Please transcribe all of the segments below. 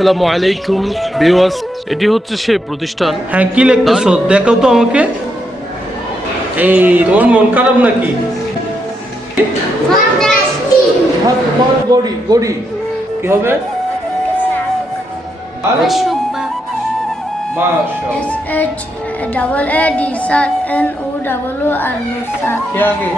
আসসালামু আলাইকুম ভিউয়ার্স। এটি হচ্ছে সেই প্রতিষ্ঠান। হ্যাঁ কি লিখতেছো? দেখাও তো আমাকে। এই তোমার মন খারাপ নাকি? গড়ি গড়ি। কি হবে? আরে? মাশাআল্লাহ S H double A D sat N O double O R sat. কে আগে?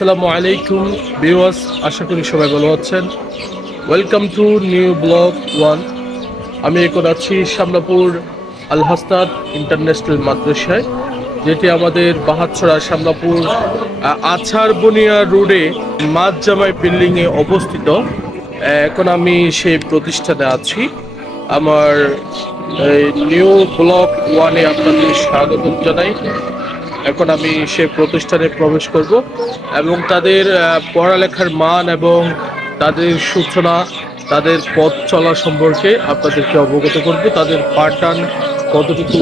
আসসালামু আলাইকুম ভিউয়ার্স আশা করি সবাই ভালো আছেন। Welcome to new blog one আমি এখন আছি শামলাপুর আল হাস্তাদ ইন্টারন্যাশনাল মাদ্রাসায় যেটি আমাদের বাহাতছড়া শামলাপুর আহ, আছার বনিয়া রোডে মাছ জামাই বিল্ডিংয়ে অবস্থিত। এখন আমি সেই প্রতিষ্ঠানে আছি। আমার নিউ ব্লক ওয়ানে আপনাদের স্বাগত জানাই। এখন আমি সে প্রতিষ্ঠানে প্রবেশ করব এবং তাদের পড়ালেখার মান এবং তাদের সূচনা, তাদের পথ চলা সম্পর্কে আপনাদেরকে অবগত করব। তাদের পাঠদান কতটুকু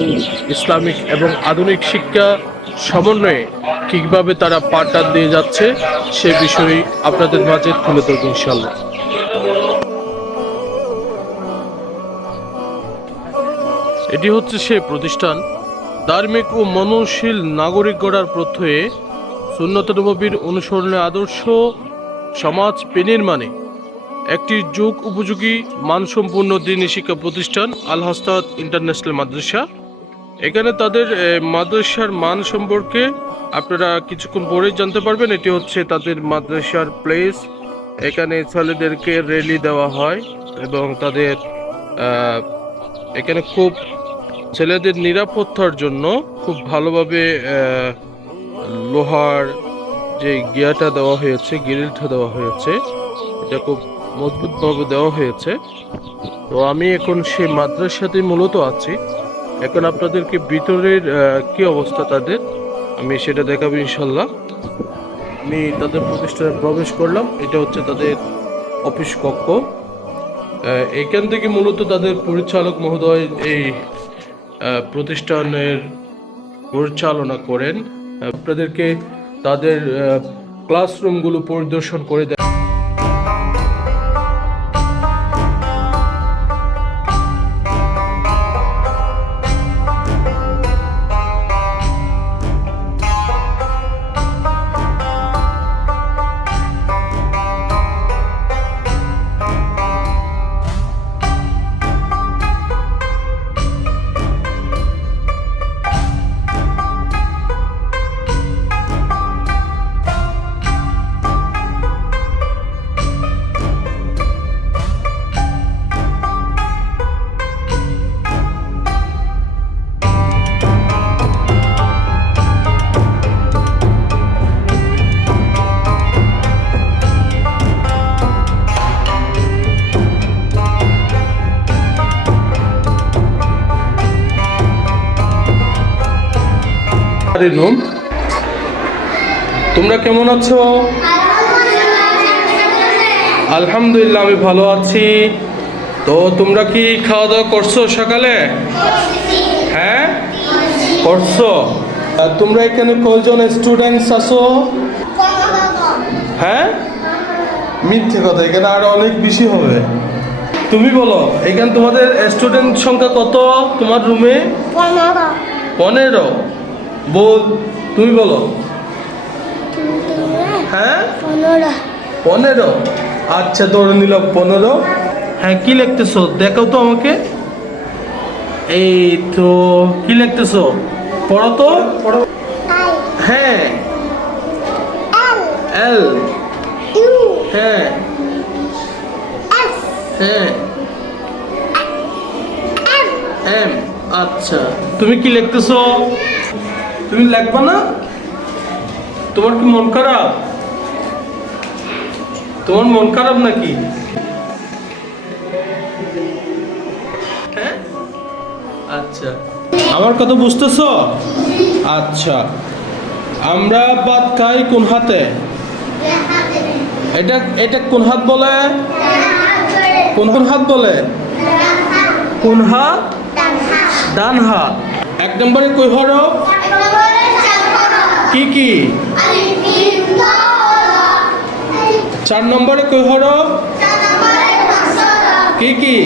ইসলামিক এবং আধুনিক শিক্ষা সমন্বয়ে কীভাবে তারা পাঠদান দিয়ে যাচ্ছে, সে বিষয়ে আপনাদের মাঝে তুলে ধরব ইনশাল্লাহ এটি হচ্ছে সে প্রতিষ্ঠান। ধার্মিক ও মননশীল নাগরিক গড়ার প্রত্যয়ে সুন্নত নবীর অনুসরণে আদর্শ সমাজ বিনির্মাণে একটি যুগ উপযোগী মানসম্পন্ন দিনী শিক্ষা প্রতিষ্ঠান আল হাস্তাদ ইন্টারন্যাশনাল মাদ্রাসা। এখানে তাদের মাদ্রাসার মান সম্পর্কে আপনারা কিছুক্ষণ পরেই জানতে পারবেন। এটি হচ্ছে তাদের মাদ্রাসার প্লেস এখানে ছেলেদেরকে র্যালি দেওয়া হয় এবং তাদের এখানে খুব ছেলেদের নিরাপত্তার জন্য খুব ভালোভাবে লোহার যে গিয়াটা দেওয়া হয়েছে, গ্রিলটা দেওয়া হয়েছে, এটা খুব মজবুতভাবে দেওয়া হয়েছে। তো আমি এখন সেই মাদ্রাসাতে মূলত আছি। এখন আপনাদেরকে ভিতরের কি অবস্থা তাদের, আমি সেটা দেখাবো ইনশাল্লাহ আমি তাদের প্রতিষ্ঠানে প্রবেশ করলাম, এটা হচ্ছে তাদের অফিস কক্ষ। এখান থেকে মূলত তাদের পরিচালক মহোদয় এই প্রতিষ্ঠানের পরিচালনা করেন। আপনাদেরকে তাদের ক্লাসরুমগুলো পরিদর্শন করে তোমরা কেমন আছো? আলহামদুলিল্লাহ আমি ভালো আছি। তো তোমরা কি খাওয়া দাওয়া করছ সকালে? হ্যাঁ? করছ? তোমরা এখানে কয়জন স্টুডেন্টস আছো? হ্যাঁ? মিথ্যে কথা এখানে আরও অনেক বেশি হবে। তুমি বলো এখানে তোমাদের স্টুডেন্ট সংখ্যা কত তোমার রুমে পনেরো। বল তুমি বলো। হ্যাঁ. পনেরো। আচ্ছা ধরে নিল পনেরো। হ্যাঁ কি লিখতেছো? দেখো তো আমাকে। এই তো কি লিখতেছো? পড়ো তো। হ্যাঁ। এল। হ্যাঁ। হ্যাঁ। এম। আচ্ছা তুমি কি লিখতেছো? তুমি লিখবা না? তোমার কি মন খারাপ? তোমার মন খারাপ নাকি? হ্যাঁ? আচ্ছা। আমার কথা বুঝতেছ? আচ্ছা। আমরা ভাত খাই কোন হাতে? এটা এটা কোন হাত বলে? কোন কোন হাত বলে? কোন হাত? ডান হাত এক নম্বরে কই হরফ? কি কি? চার নম্বরে কই হরফ কি কি।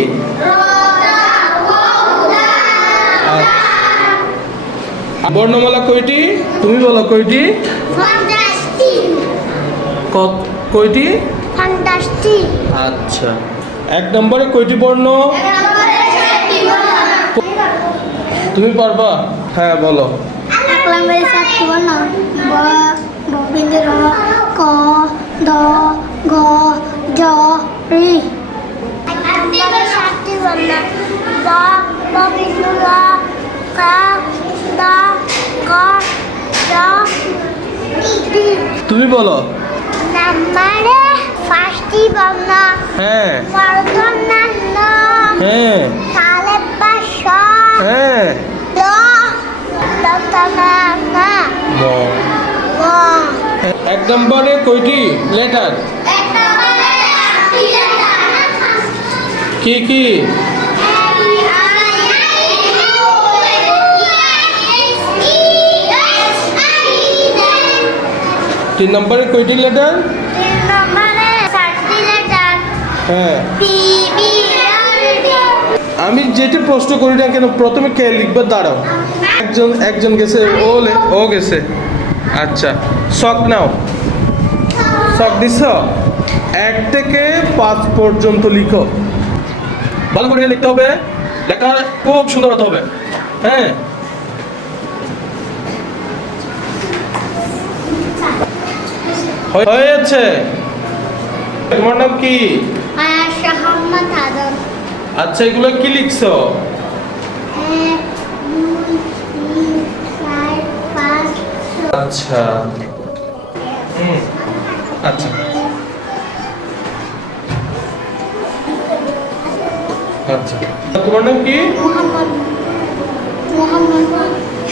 বর্ণমালা কয়টি তুমি বলো কয়টি ক- কয়টি আচ্ছা। এক নম্বরে কয়টি বর্ণ। তুমি পারবা? হ্যাঁ বলো। বর্ণ ব র ক দ গ জ রি সাতটি বর্ণ ব র ক দ গ জ রি তুমি বলো নম্বরে পাঁচটি বর্ণ হ্যাঁ। হ্যাঁ তালে হ্যাঁ। এক নম্বরে কয়টি লেটার কি কি? তিন নম্বরে কয়টি লেটার হ্যাঁ। আমি যেটা প্রশ্ন করি না কেন প্রথমে কে লিখবে? দাঁড়াও। একজন একজন গেছে ও ও গেছে। আচ্ছা শখ নাও। শখ দিছ? এক থেকে পাঁচ পর্যন্ত লিখো। ভালো করে লিখতে হবে। লেখা খুব সুন্দর হতে হবে। হ্যাঁ। হয়েছে। তোমার নাম কি? আচ্ছা এগুলো কি লিখছো? আচ্ছা। হুম। আচ্ছা। আচ্ছা। তোমার নাম কি?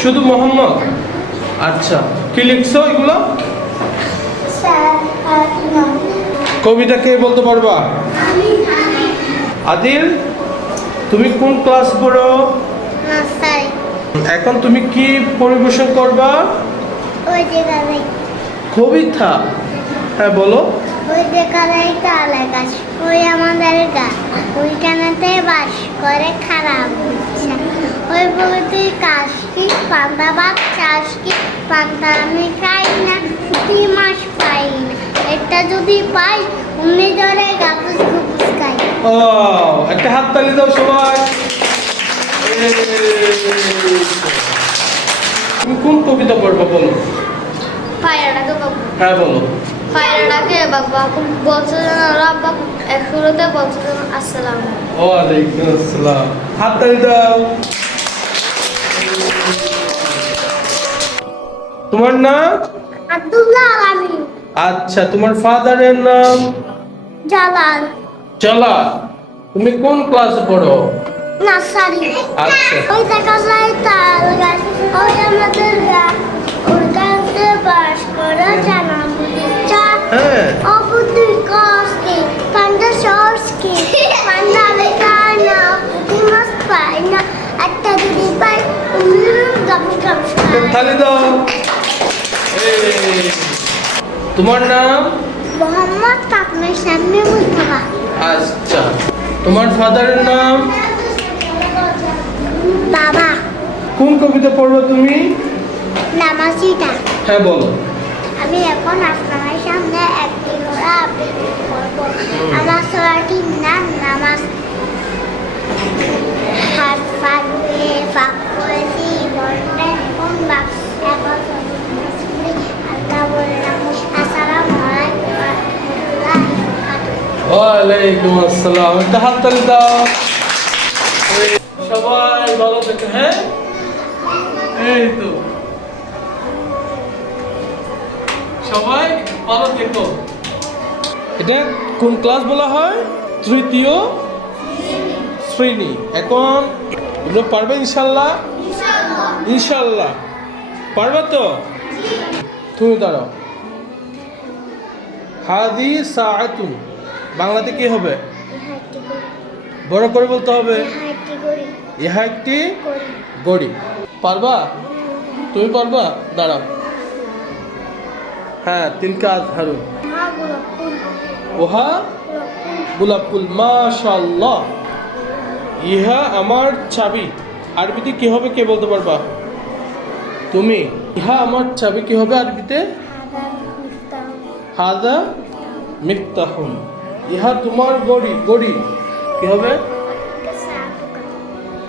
শুধু মোহাম্মদ? আচ্ছা। কি লিখছো এগুলো? কবিতা কে বলতে পারবা? আদিল তুমি কোন ক্লাস পড়ো? এখন তুমি কি পরিবেশন করবা? ওই জায়গায় কবিতা হ্যাঁ বলো। ওই জায়গায় তালে গাছ। ওই আমাদের গা। ওইখানেতে বাস করে খারাপ ওই বলতে কাশ কি পান্তা ভাত চাষ কি পান্তা আমি খাই না দুই মাস পাই না। এটা যদি পাই অমনি ধরে গাপুস গুপুস খাই। ও একটা হাত তালি দাও সবাই। তুমি কোন কবিতা পড়বা বলো? পায়রাটাকে বাবু হ্যাঁ বলো। পায়রাটাকে বাবা বলছে যেন রাব্বা এক শুরুতে বলছে যেন আসসালাম ওয়ালাইকুম আসসালাম। হাত তালি দাও। তোমার নাম? আব্দুল্লাহ আলামিন। আচ্ছা তোমার ফাদারের নাম? জালাল। চলা তুমি কোন ক্লাসে পড়ো? নাসারি আচ্ছা। ওই দেখা যায় তাল গাছ ওই আমাদের গাছে বাস করে জানা হ্যাঁ। তালি দাও। তোমার নাম? মোহাম্মদ কাকমের সামনে মুস্তফা। আচ্ছা। তোমার ফাদারের নাম? বাবা। কোন কবিতা পড়বে তুমি? নামাজিটা। হ্যাঁ বলো। আমি এখন আপনার সামনে একটি ঘোড়া আবৃত্তি করব। আমার সোয়াটির নাম নামাজ। হাত পা ধুয়ে পাক করেছি বর্ণে কোন বাক্স এখন আল্লাহ বললাম আসসালামু আলাইকুম। ওয়া রাহমাতুল্লাহি ওয়া বারাকাতুহু ওয়ালাইকুম আসসালাম। একটা হাত তালি দাও সবাই ভালো থাকে হ্যাঁ? এই তো। সবাই ভালো থেকো। এটা কোন ক্লাস বলা হয়? তৃতীয় শ্রেণি। এখন এগুলো পারবে ইনশাল্লাহ? ইনশাল্লাহ। পারবে তো? তুমি দাঁড়াও। হাদি সাআতুন। বাংলাতে কি হবে? বড় করে বলতে হবে? ইহা একটি গড়ি। পারবা? তুমি পারবা? দাঁড়াও। হ্যাঁ তিলকা আজহারুন হা গোলাপ ফুল ওহা গোলাপ ফুল মাশাল্লাহ ইহা আমার চাবি। আরবিতে কি হবে কে বলতে পারবা? তুমি। ইহা আমার চাবি কি হবে আরবিতে? হাদা মিফতাহুন ইহা তোমার গড়ি গড়ি। কি হবে?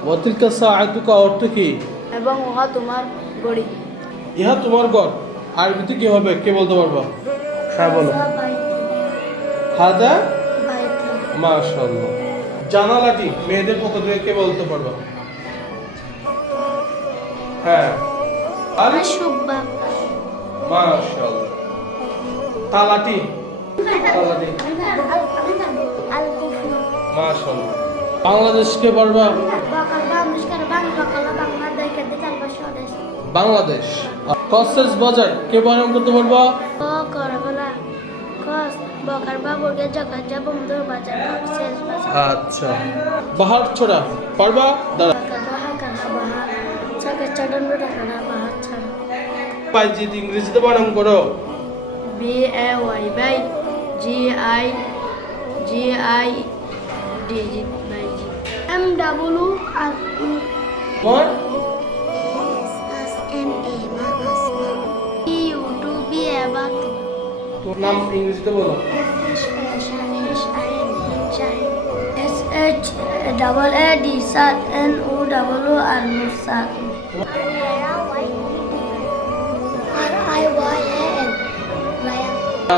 ওয়াতিলকা সাআতুকা অর্থ কি? এবং উহা তোমার গড়ি। ইহা তোমার গড়। আরবিতে কি হবে? কে বলতে পারবা? হ্যাঁ বলো। হাদা? বাইতি মাশাল্লাহ জানালাটি মেয়েদের পক্ষ থেকে কে বলতে পারবা? হ্যাঁ। আর মাশাল্লাহ তালাটি। তালাটি। মাশাল্লাহ বাংলাদেশকে পারবা? বাংলাদেশ কসেস বাজার কে বানান করতে oh korabala kos bakal babur ge jaga jabum dur baca ses baca আচ্ছা বাহার ছোড়া পারবা দাঁড়া পাইজিত ইংরেজিতে বানান করো B A Y by G I G I D G by G m What? নাম ইংরেজিতে বলো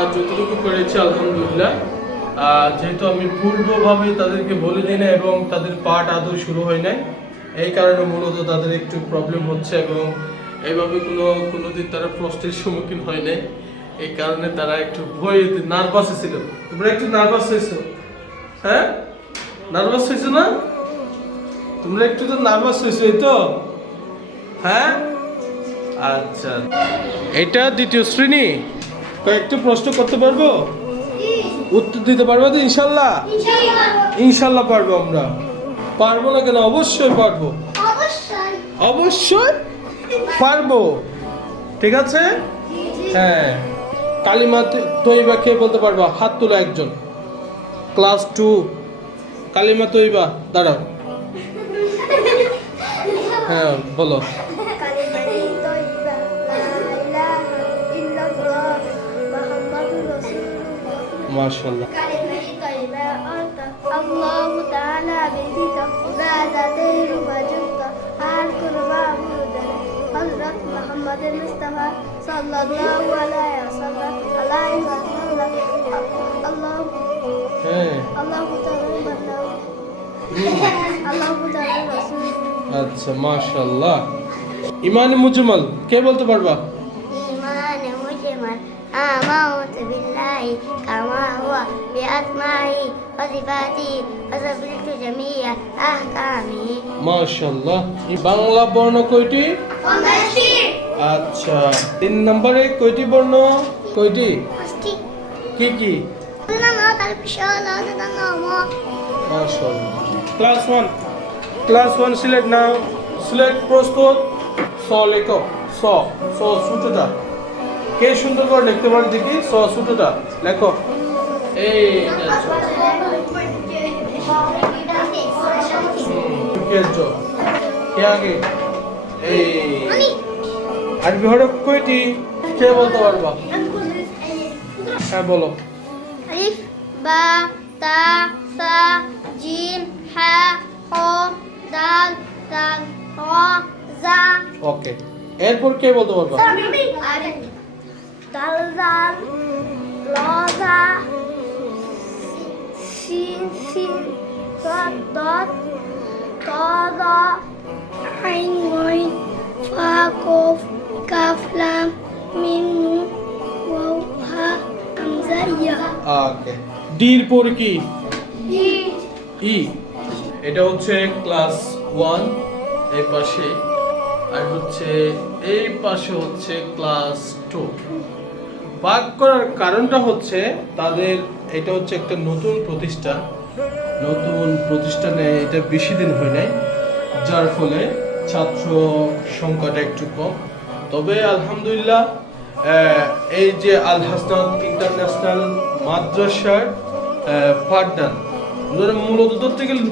যতটুকু পেরেছি আলহামদুলিল্লাহ যেহেতু আমি পূর্বভাবে তাদেরকে বলে দিই না এবং তাদের পাঠ আদৌ শুরু হয় নাই এই কারণে মূলত তাদের একটু প্রবলেম হচ্ছে এবং এইভাবে কোনো কোনোদিন তারা প্রশ্নের সম্মুখীন হয় নাই। এই কারণে তারা একটু ভয় নার্ভাস ছিল তোমরা একটু নার্ভাস হয়েছো? হ্যাঁ? নার্ভাস হয়েছো না? তোমরা একটু তো নার্ভাস হয়েছো এই তো? হ্যাঁ? আচ্ছা। এটা দ্বিতীয় শ্রেণি। কয়েকটা প্রশ্ন করতে পারব? উত্তর দিতে পারব তো ইনশাল্লাহ। ইনশাল্লাহ পারব আমরা। পারব না কেন? অবশ্যই পারব। অবশ্যই। পারব। ঠিক আছে? হ্যাঁ। কালিমা তৈবা কে বলতে পারবা? হাত তোলা একজন। Class two. কালিমা তৈবা দাঁড়াও। হ্যাঁ বলো। মাশাল্লাহ ব্যতীত ইবাদতের উপযুক্ত আর কোন মাহবুদ নেই হজরত মোহাম্মদ মুস্তফা সাল্লাল্লাহু আলাইহি ওয়াসাল্লাম আলাইহি ওয়াসাল্লাম আল্লাহ আল্লাহ আচ্ছা মাশাআল্লাহ। ইমান মুজমাল, কে বলতে পারবা? ইমান মুজমাল আমাউত বিল্লাহি, কামা হুয়া বিআসমাহি ওয়া সিফাতিহি ওয়া جميع أحكامه মাশাল্লাহ এই বাংলা বর্ণ কয়টি আচ্ছা তিন নম্বরে কয়টি বর্ণ কয়টি Pasti কি কি Una nota al pisciolo, una nota মাশাল্লাহ class one class one select নাও সিলেক্ট প্রস্তুত স লেখো স স সূত্রটা কে সুন্দর করে লিখতে পারে দেখি স সূত্রটা লেখো এই কে আগে? এই আরবি হরফ কয়টি? কে বলতে পারবা? হ্যাঁ বলো। আলিফ বা তা সা জিম হা হ দাল দাল হ জা ওকে। এরপর কে বলতে পারবা? দাল দাল ল সিন সিন দত দত طا ضا عين غين فا قاف كاف لام ميم نون واو ها همزة يا ওকে ডির পর কি ই এটা হচ্ছে ক্লাস ওয়ান এই পাশে আর হচ্ছে এই পাশে হচ্ছে ক্লাস টু ভাগ করার কারণটা হচ্ছে তাদের এটা হচ্ছে একটা নতুন প্রতিষ্ঠান নতুন প্রতিষ্ঠানে এটা বেশি দিন হয় নাই, যার ফলে ছাত্র সংখ্যাটা একটু কম। তবে আলহামদুলিল্লাহ এই যে আল হাসনাত ইন্টারন্যাশনাল মাদ্রাসার পাঠদান মূলত ধরতে গেলে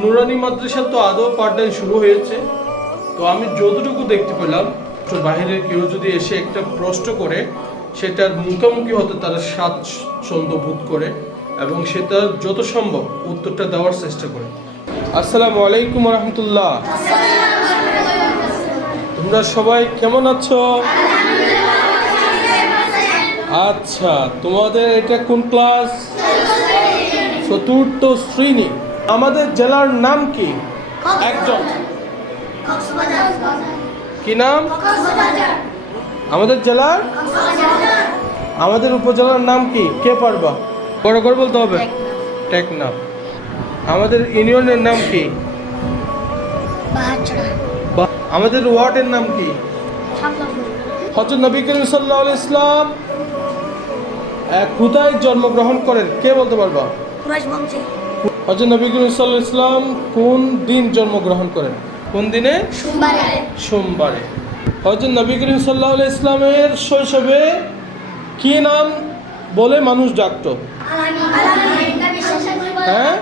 নুরানি মাদ্রাসা তো আদৌ পাঠদান শুরু হয়েছে। তো আমি যতটুকু দেখতে পেলাম, তো বাইরের কেউ যদি এসে একটা প্রশ্ন করে, সেটার মুখোমুখি হতে তারা স্বাচ্ছন্দ্য বোধ করে। এবং সেটা যত সম্ভব উত্তরটা দেওয়ার চেষ্টা করে। আসসালামু আলাইকুম রহমতুল্লাহ তোমরা সবাই কেমন আছো? আচ্ছা তোমাদের এটা কোন ক্লাস? চতুর্থ শ্রেণি। আমাদের জেলার নাম কি? একজন কি নাম? আমাদের জেলার? আমাদের উপজেলার নাম কি? কে পারবা? বড় করে বলতে হবে? টেকনাফ। আমাদের ইউনিয়নের নাম কি? আমাদের ওয়ার্ডের নাম কি? হজরত নবী করিম সাল্লাহ ইসলাম কোথায় জন্মগ্রহণ করেন? কে বলতে পারবা? হজরত নবী করিম সাল্লাহ ইসলাম কোন দিন জন্মগ্রহণ করেন? কোন দিনে? সোমবারে। হজরত নবী করিম সাল্লাহ ইসলামের শৈশবে কি নাম বলে মানুষ ডাকতো হ্যাঁ?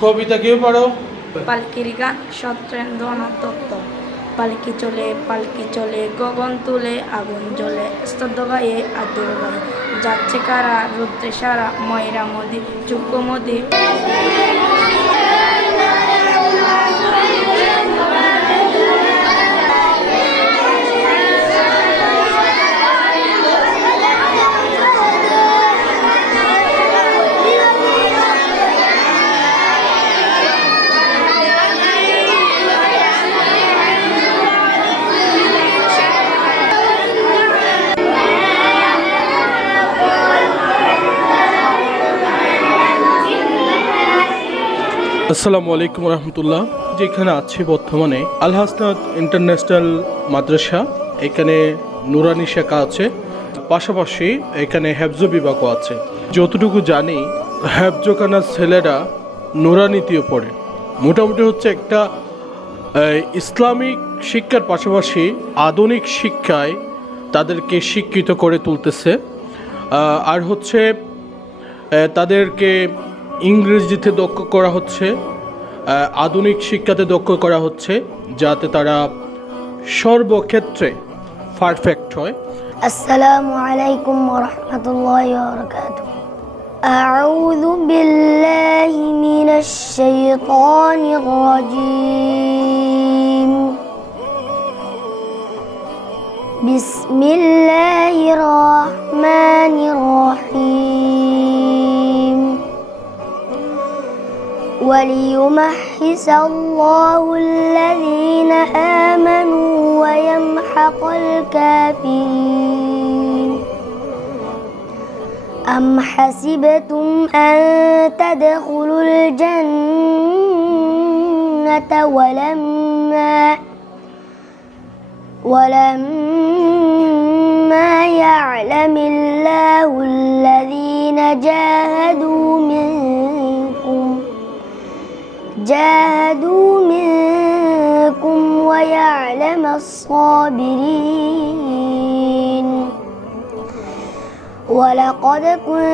কবিতা কেউ পড়ো? পালকির গান সত্রেন্দ্রনাথ দত্ত। পালকি চলে পালকি চলে, গগন তুলে, আগুন জ্বলে। স্তব্ধ গায়ে আদর গায়ে। যাচ্ছে কারা? রুদ্রে সারা, ময়রা মোদী চুক্ক মোদি। আসসালামু আলাইকুম রহমতুল্লাহ। যেখানে আছি বর্তমানে আল হাসনাত ইন্টারন্যাশনাল মাদ্রাসা। এখানে নুরানি শেখা আছে। পাশাপাশি এখানে হ্যাবজ বিভাগও আছে। যতটুকু জানি হ্যাবজখানার ছেলেরা নুরানিতেও পড়ে। মোটামুটি হচ্ছে একটা ইসলামিক শিক্ষার পাশাপাশি আধুনিক শিক্ষায় তাদেরকে শিক্ষিত করে তুলতেছে। আর হচ্ছে তাদেরকে ইংরেজিতে দক্ষ করা হচ্ছে আহ, আধুনিক শিক্ষাতে দক্ষ করা হচ্ছে যাতে তারা সর্বক্ষেত্রে পারফেক্ট হয় السلام عليكم ورحمة الله وبركاته أعوذ بالله من الشيطان الرجيم بسم الله الرحمن الرحيم وليمحص الله الذين آمنوا ويمحق الكافرين. أم حسبتم أن تدخلوا الجنة ولما ولما يعلم الله الذين جاهدوا منكم جاهدوا منكم ويعلم الصابرين. ولقد كنتم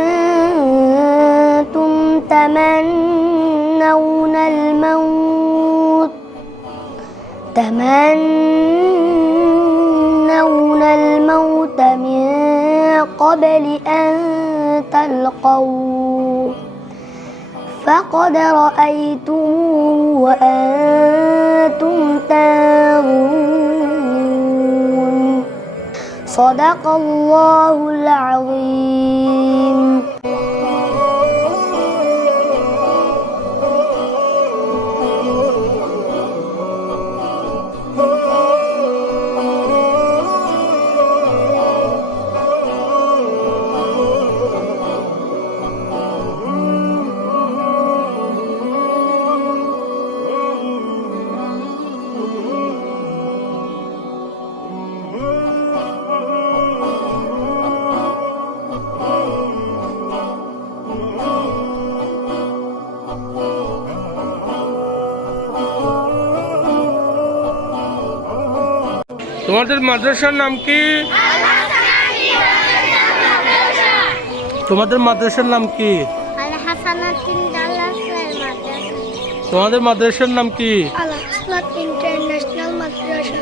تمنون الموت تمنون الموت من قبل أن تلقوه. فقد رأيتموه وأنتم تنظرون صدق الله العظيم তোমাদের মাদ্রাসার নাম কি? তোমাদের মাদ্রাসার নাম কি? তোমাদের মাদ্রাসার নাম কি? ইন্টারন্যাশনাল মাদ্রাসা।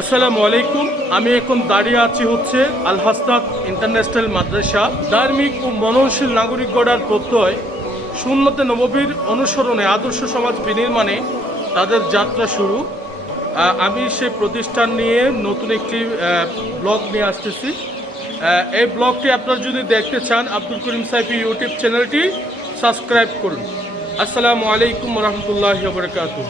আসসালামু আলাইকুম। আমি এখন দাঁড়িয়ে আছি হচ্ছে আল হাসনাত ইন্টারন্যাশনাল মাদ্রাসা। ধার্মিক ও মননশীল নাগরিক গড়ার প্রত্যয় শূন্যতে নববীর অনুসরণে আদর্শ সমাজ বিনির্মাণে তাদের যাত্রা শুরু। আমি সেই প্রতিষ্ঠান নিয়ে নতুন একটি ব্লগ নিয়ে আসতেছি। এই ব্লগটি আপনারা যদি দেখতে চান, আব্দুল করিম সাইফি ইউটিউব চ্যানেলটি সাবস্ক্রাইব করুন। আসসালামু আলাইকুম রহমতুল্লাহ বরকাতুহ।